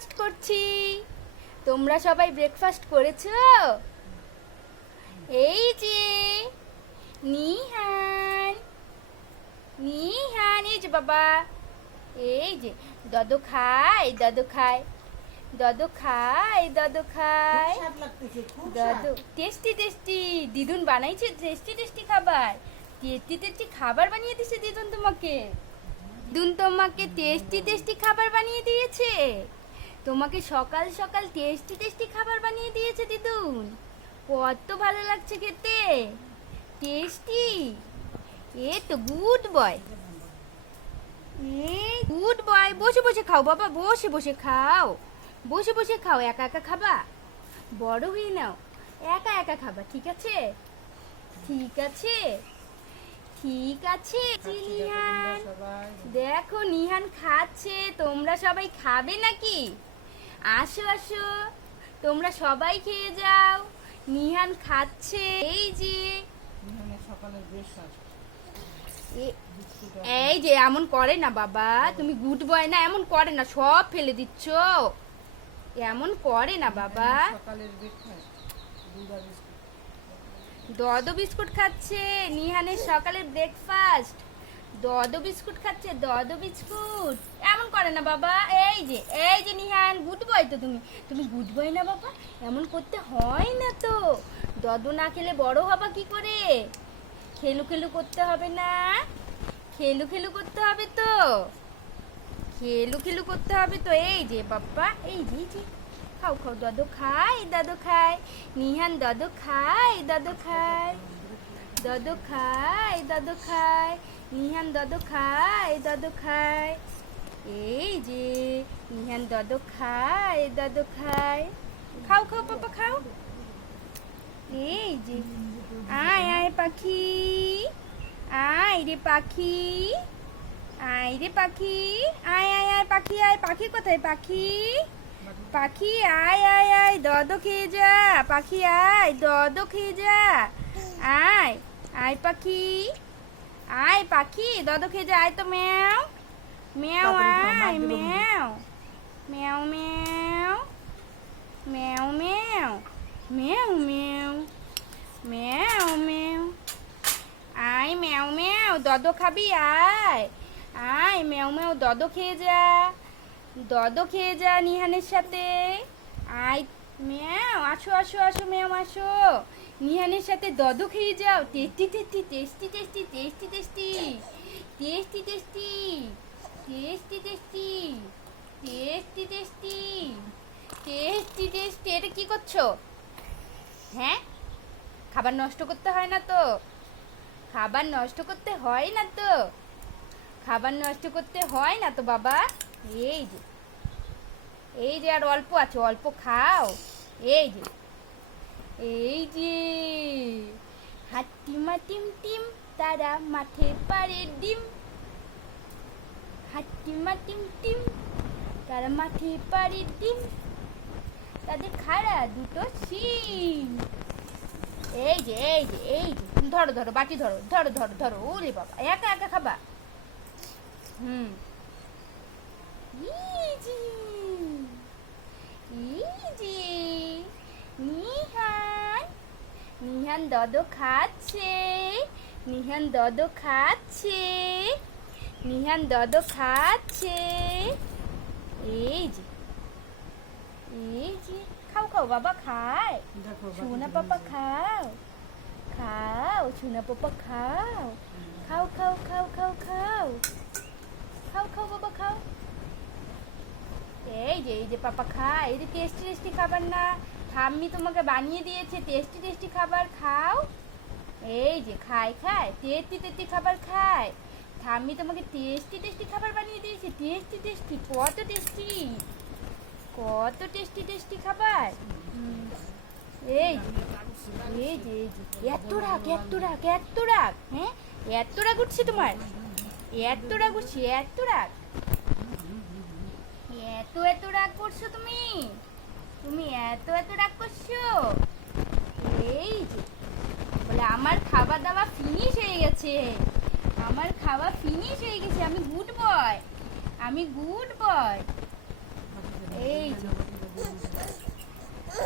Breakfast করছি। তোমরা সবাই ব্রেকফাস্ট করেছো? এই যে নিহান, নিহান, এই যে বাবা, এই যে দাদু খায়, দাদু খায়, দাদু খায়, দাদু খায়, দাদু। টেস্টি টেস্টি দিদুন বানাইছে, টেস্টি টেস্টি খাবার, টেস্টি টেস্টি খাবার বানিয়ে দিয়েছে দিদুন তোমাকে। দিদুন তোমাকে টেস্টি টেস্টি খাবার বানিয়ে দিয়েছে। তোমাকে সকাল সকাল টেস্টি টেস্টি খাবার বানিয়ে দিয়েছে দিদুন। কত ভালো লাগছে খেতে, টেস্টি। এ তো গুড বয়, গুড বয়। বসে বসে খাও বাবা, বসে বসে খাও, বসে বসে খাও। একা একা খাবা? বড় হয়ে নাও, একা একা খাবা, ঠিক আছে? ঠিক আছে, ঠিক আছে। নিহান, দেখো নিহান খাচ্ছে, তোমরা সবাই খাবে নাকি? আসো আসো, তোমরা সবাই খেয়ে যাও। নিহান খাচ্ছে, এই যে এই যে এমন করে না বাবা, তুমি গুড বয় না, এমন করে না, সব ফেলে দিচ্ছ, এমন করে না বাবা। দদো বিস্কুট খাচ্ছে, নিহানের সকালের ব্রেকফাস্ট। দদো বিস্কুট খাচ্ছে, দদো বিস্কুট। এমন করে না বাবা। এই যে নিহান, গুড বয় তো তুমি, তুমি গুড বয় না বাবা, এমন করতে হয় না তো। দদো না খেলে বড় হবা কি করে? খেলু খেলু করতে হবে না, খেলু খেলু করতে হবে তো, খেলু খেলু করতে হবে তো। এই যে বাপ্পা, এই যে খাও খাও, দাদু খায়, দাদু খায়, নিহান দাদু খায়, দাদু খায়, দাদু খায়, দাদু খায়, নিহান দাদু খায়, দাদু খায়। এই যে নিহান দাদু খায়, দাদু খায়। খাও খাও পাপা খাও। এই যে আয় আয় পাখি, আয় রে পাখি, আয় রে পাখি, আয় আয় আয় পাখি, আয়। পাখি কোথায়? পাখি, পাখি আয় আয় আয়, দদো খেয়ে যা পাখি, আয় দদো খেয়ে যা, আয় আয় পাখি, আয় পাখি দদো খেয়ে যা, আয় তো। ম্যাও ম্যাও, আয় ম্যাও, ম্যাও ম্যাও, ম্যাও ম্যাও, ম্যাও ম্যাও, ম্যাও ম্যাও, আয় ম্যাও ম্যাও, দদো খাবি, আয় আয় ম্যাও ম্যাও, দদো খেয়ে যা, দদো খেয়ে যা নিহানের সাথে, আয় ম্যাও। আসো আসো আসো ম্যাও, আসো নিহানের সাথে দদো খেয়ে যাও। Tasty tasty tasty tasty tasty tasty tasty tasty tasty tasty tasty tasty tasty tasty. এটা কি করছো? হ্যাঁ, খাবার নষ্ট করতে হয় না তো, খাবার নষ্ট করতে হয় না তো, খাবার নষ্ট করতে হয় না তো বাবা। এই যে এই যে আর অল্প আছে, অল্প খাও। এই যে এই যে হাট্টিমা টিম টিম, তারা মাঠে পারে ডিম। হাট্টিমা টিম টিম, তারা মাঠে পারে ডিম, তাদের খাড়া দুটো শিং। এই যে এই যে এই যে, ধরো ধরো বাটি ধরো, ধরো ধরো ধরো। ওরে বাবা, একা একা খাবা? Easy easy. নিহান, নিহান দদো খাচ্ছে, নিহান দদো খাচ্ছে, নিহান দদো খাচ্ছে। এই যে এই যে, খাও খাও বাবা, খায় সোনা পাপা, খাও খাও সোনা পাপা, খাও খাও খাও খাও খাও খাও খাও খাও বাবা, খাও। এই যে পাপা খায়, এই যে টেস্টি টেস্টি খাবার না, ঠাম্মি তোমাকে বানিয়ে দিয়েছে টেস্টি টেস্টি খাবার, খাও। এই যে খায় খায়, টেস্টি টেস্টি খাবার খায়, ঠাম্মি তোমাকে টেস্টি টেস্টি খাবার বানিয়ে দিয়েছে, টেস্টি টেস্টি, কত টেস্টি, কত টেস্টি টেস্টি খাবার। এই এই যে এই যে, এত রাগ এত রাগ এত রাগ, হ্যাঁ এত রাগ উঠছে তোমার, এত রাগ উঠছে, এত রাগ, এত এত রাগ করছো তুমি, তুমি এত এত রাগ করছো। এই যে বলে আমার খাওয়া দাওয়া ফিনিশ হয়ে গেছে, আমার খাওয়া ফিনিশ হয়ে গেছে, আমি গুড বয়, আমি গুড বয়।